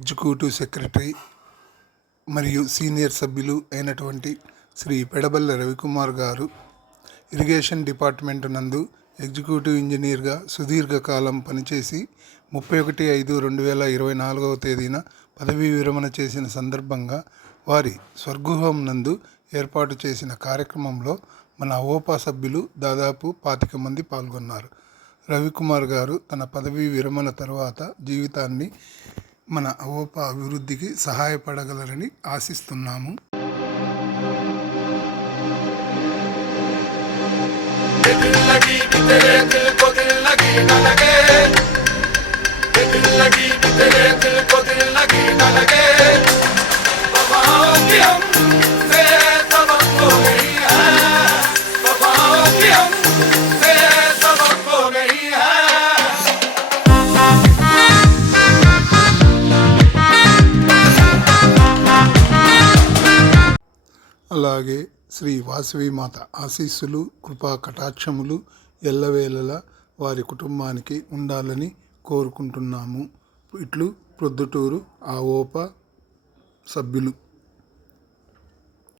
Executive secretary మరియు senior సభ్యులు అయినటువంటి శ్రీ పెడబల్ల రవికుమార్ గారు ఇరిగేషన్ డిపార్ట్మెంట్ నందు ఎగ్జిక్యూటివ్ ఇంజనీర్గా సుదీర్ఘకాలం పనిచేసి ముప్పై ఒకటి ఐదు రెండు వేల ఇరవై నాలుగవ తేదీన పదవీ విరమణ చేసిన సందర్భంగా వారి స్వర్గృహం నందు ఏర్పాటు చేసిన కార్యక్రమంలో మన ఓపా సభ్యులు దాదాపు పాతిక మంది పాల్గొన్నారు. రవికుమార్ గారు తన పదవీ విరమణ తర్వాత జీవితాన్ని మన ఓపా అభివృద్ధికి సహాయపడగలరని ఆశిస్తున్నాము दिल लगी भी तेरे दिल को दिल लगी न लगे అలాగే శ్రీ వాసవి మాత ఆశీస్సులు కృపా కటాక్షములు ఎల్లవేళలా వారి కుటుంబానికి ఉండాలని కోరుకుంటున్నాము. ఇట్లు ప్రొద్దుటూరు ఆ ఓప సభ్యులు.